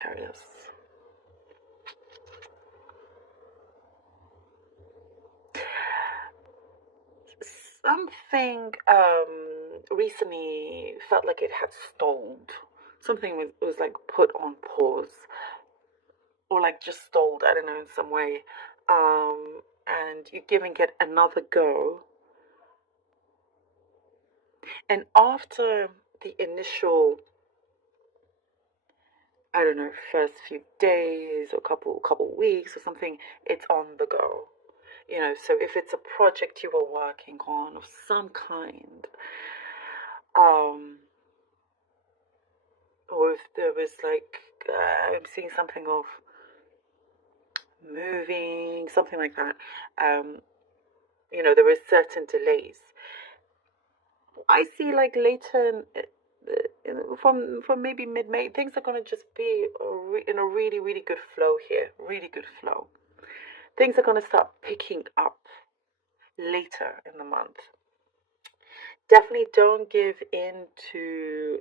Sagittarius. Something recently felt like it had stalled. Something was like put on pause or like just stalled, I don't know, in some way. And you're giving it another go. And after the initial, I don't know, first few days or couple weeks or something, it's on the go. So if it's a project you were working on of some kind, um, or if there was like, I'm seeing something of moving, something like that. There were certain delays. I see like later from maybe mid-May, things are gonna just be in a really really good flow here, really good flow. Things are gonna start picking up later in the month. Definitely don't give in to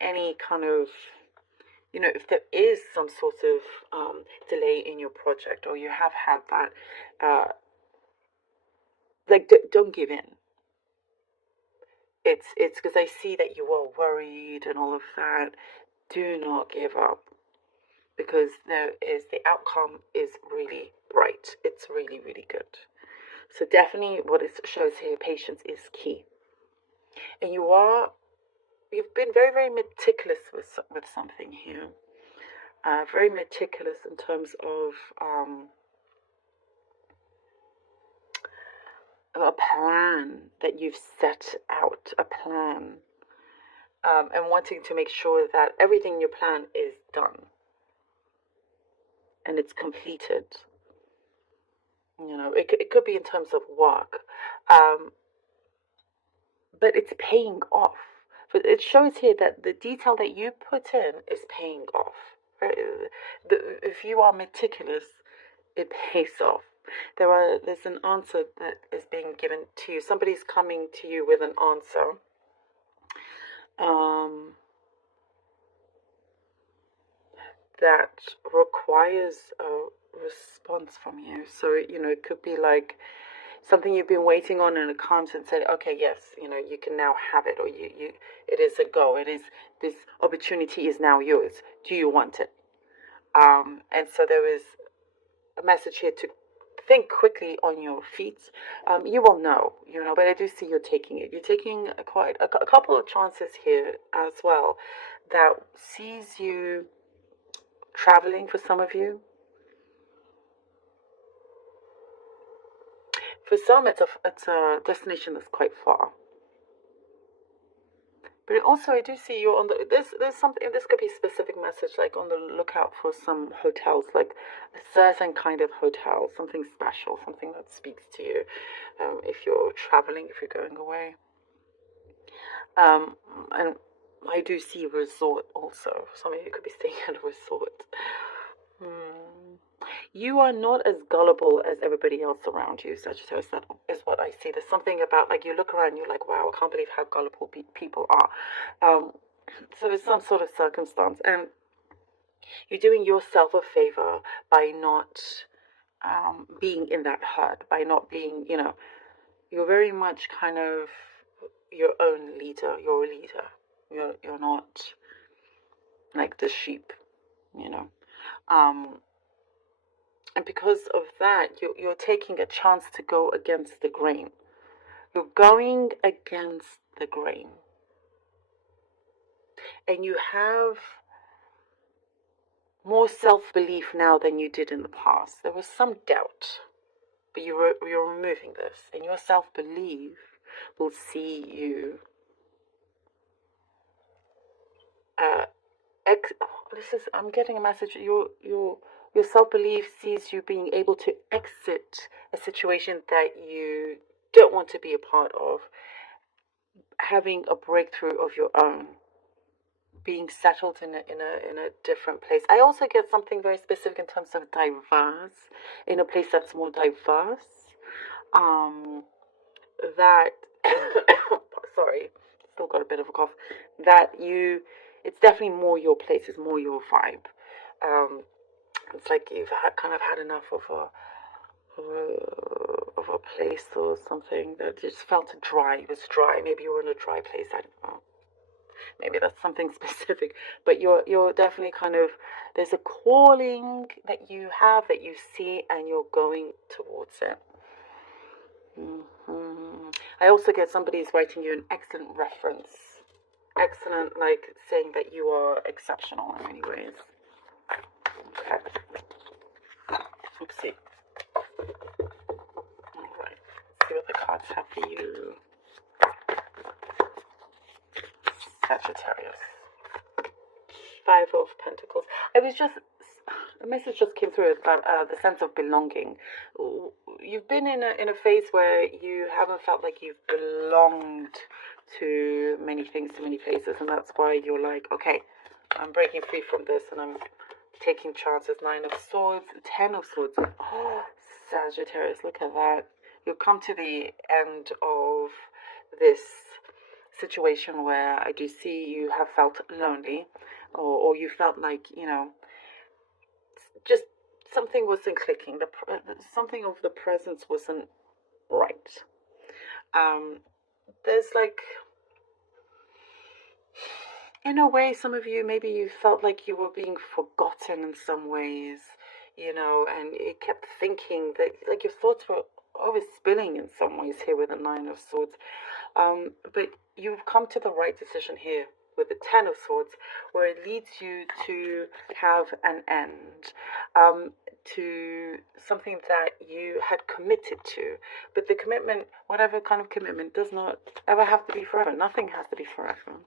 any kind of if there is some sort of delay in your project or you have had that, like don't give in. It's because I see that you are worried and all of that. Do not give up because the outcome is really bright. It's really really good. So definitely, what it shows here, patience is key, and you've been very very meticulous with something here. Very meticulous in terms of a plan that you've set out, a plan, and wanting to make sure that everything in your plan is done and it's completed. It could be in terms of work, um, but it's paying off. But it shows here that the detail that you put in is paying off. Right? If you are meticulous, it pays off. There's an answer that is being given to you. Somebody's coming to you with an answer. Um, that requires a response from you. So, it could be like something you've been waiting on and it comes and said, okay, yes, you can now have it, or it is a go. This opportunity is now yours. Do you want it? And so there is a message here to think quickly on your feet. You will know, but I do see you're taking it. You're taking quite a couple of chances here as well that sees you traveling for some of you. For some, it's a destination that's quite far. But also, I do see you on the. There's something. This could be a specific message, like on the lookout for some hotels, like a certain kind of hotel, something special, something that speaks to you. If you're traveling, if you're going away, and I do see resort also. Some of you could be staying at a resort. Hmm. You are not as gullible as everybody else around you, Sagittarius. That is what I see. There's something about, like, you look around, you're like, wow, I can't believe how gullible people are. So there's some sort of circumstance, and you're doing yourself a favor by not being in that herd, by not being, you're very much kind of your own leader. You're a leader. You're not like the sheep, you know. Um, and because of that, you're taking a chance to go against the grain. You're going against the grain. And you have more self-belief now than you did in the past. There was some doubt, but you're removing this. And your self-belief will see you I'm getting a message. Your self-belief sees you being able to exit a situation that you don't want to be a part of, having a breakthrough of your own, being settled in a different place. I also get something very specific in terms of diverse, in a place that's more diverse. That sorry, still got a bit of a cough. That it's definitely more your place. It's more your vibe. It's like you've kind of had enough of a place or something that just felt dry. It was dry. Maybe you were in a dry place. I don't know. Maybe that's something specific. But you're definitely kind of, there's a calling that you have, that you see, and you're going towards it. I also get somebody's writing you an excellent reference. Excellent, like saying that you are exceptional in many ways. Okay. Let's see. Alright. Let's see what the cards have for you. Sagittarius. Five of Pentacles. A message just came through about the sense of belonging. You've been in a phase where you haven't felt like you've belonged to many things, to many places, and that's why you're like, okay, I'm breaking free from this, and I'm taking chances. 9 of Swords, 10 of Swords. Oh, Sagittarius, look at that. You've come to the end of this situation where I do see you have felt lonely, or you felt like, you know, just something wasn't clicking. Something of the presence wasn't right. There's like, in a way, some of you, maybe you felt like you were being forgotten in some ways, you know, and you kept thinking that, like, your thoughts were overspilling in some ways here with the 9 of Swords. But you've come to the right decision here with the 10 of Swords, where it leads you to have an end, to something that you had committed to. But the commitment, whatever kind of commitment, does not ever have to be forever. Nothing has to be forever.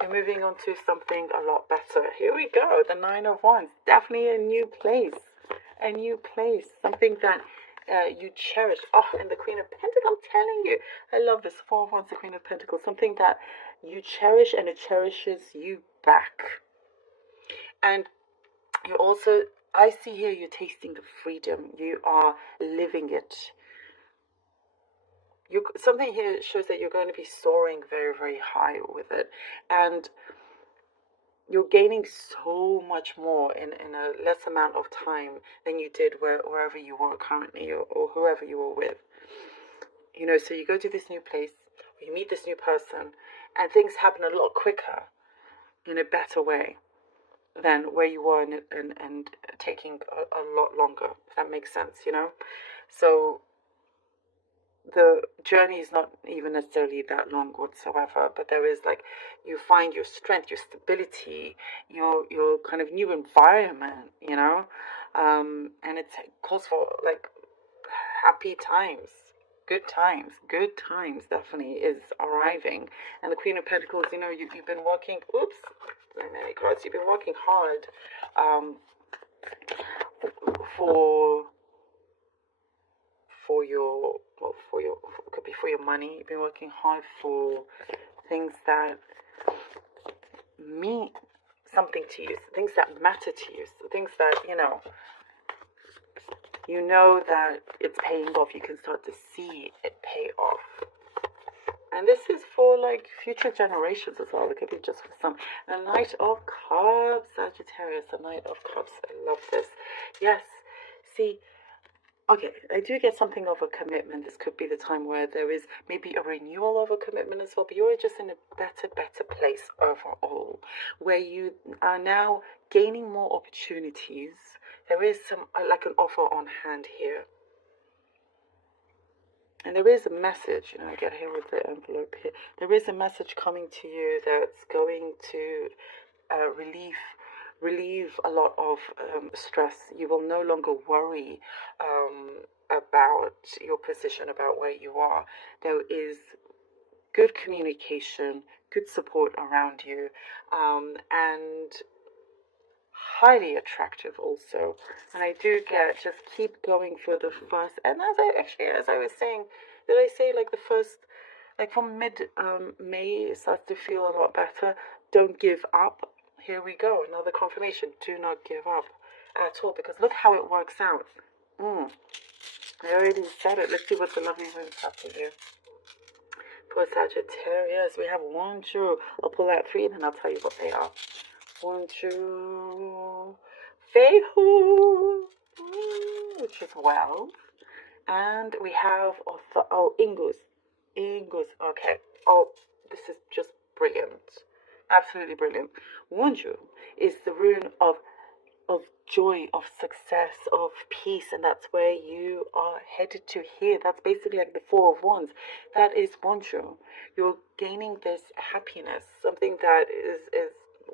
You're moving on to something a lot better. Here we go, the 9 of Wands. Definitely a new place. A new place. Something that you cherish. Oh, and the Queen of Pentacles, I'm telling you. I love this. 4 of Wands, the Queen of Pentacles. Something that you cherish, and it cherishes you back. And you're also, I see here, you're tasting the freedom. You are living it. Something here shows that you're going to be soaring very, very high with it. And you're gaining so much more in a less amount of time than you did wherever you were currently, or whoever you were with. You know, so you go to this new place, or you meet this new person, and things happen a lot quicker in a better way than where you were, and taking a lot longer, if that makes sense, you know? So the journey is not even necessarily that long whatsoever, but there is, like, you find your strength, your stability, your kind of new environment, you know, and it calls for, like, happy times, good times definitely is arriving. And the Queen of Pentacles, you know, you've been working, many cards, you've been working hard could be for your money. You've been working hard for things that mean something to you, things that matter to you, things that, you know that it's paying off. You can start to see it pay off. And this is for, like, future generations as well. It could be just for some. The Knight of Cups, Sagittarius, the Knight of Cups. I love this. Yes. See, okay, I do get something of a commitment. This could be the time where there is maybe a renewal of a commitment as well, but you're just in a better place overall, where you are now gaining more opportunities. There is some, like, an offer on hand here. And there is a message, you know, I get here with the envelope here. There is a message coming to you that's going to relieve a lot of stress. You will no longer worry about your position, about where you are. There is good communication, good support around you, and highly attractive also. And I do get, just keep going for the first. And as I was saying, did I say, like, the first, like, from mid-May, it starts to feel a lot better. Don't give up. Here we go, another confirmation. Do not give up at all, because look how it works out. I already said it. Let's see what the lovely ones have for you. For Sagittarius, we have 1, 2. I'll pull out 3 and then I'll tell you what they are. 1, 2. Fehu, which is wealth. And we have Ingus. Ingus. Okay. Oh, this is just brilliant. Absolutely brilliant. Wonju is the rune of joy, of success, of peace, and that's where you are headed to here. That's basically like the 4 of Wands. That is Wonju. You're gaining this happiness, something that is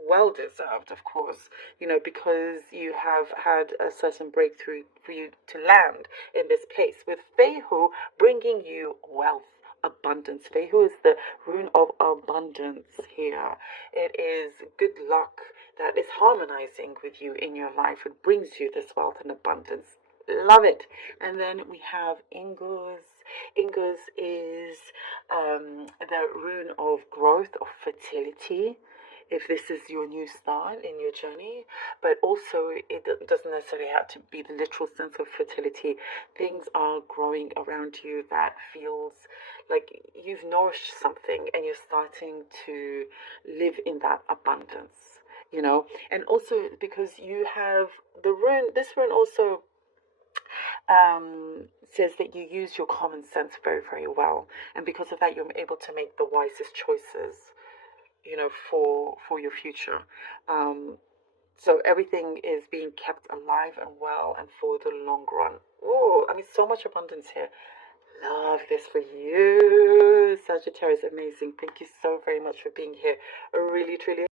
well deserved, of course, because you have had a certain breakthrough for you to land in this place. With Fehu bringing you wealth, abundance. Fehu is the rune of abundance here. It is good luck that is harmonizing with you in your life. It brings you this wealth and abundance. Love it. And then we have Ingus. Ingus is the rune of growth, of fertility, if this is your new start in your journey. But also, it doesn't necessarily have to be the literal sense of fertility. Things are growing around you that feels like you've nourished something and you're starting to live in that abundance, and also because you have the rune. This rune also says that you use your common sense very, very well, and because of that, you're able to make the wisest choices, for your future. So everything is being kept alive and well and for the long run. Oh, I mean, so much abundance here. Love this for you, Sagittarius. Amazing. Thank you so very much for being here. I really, truly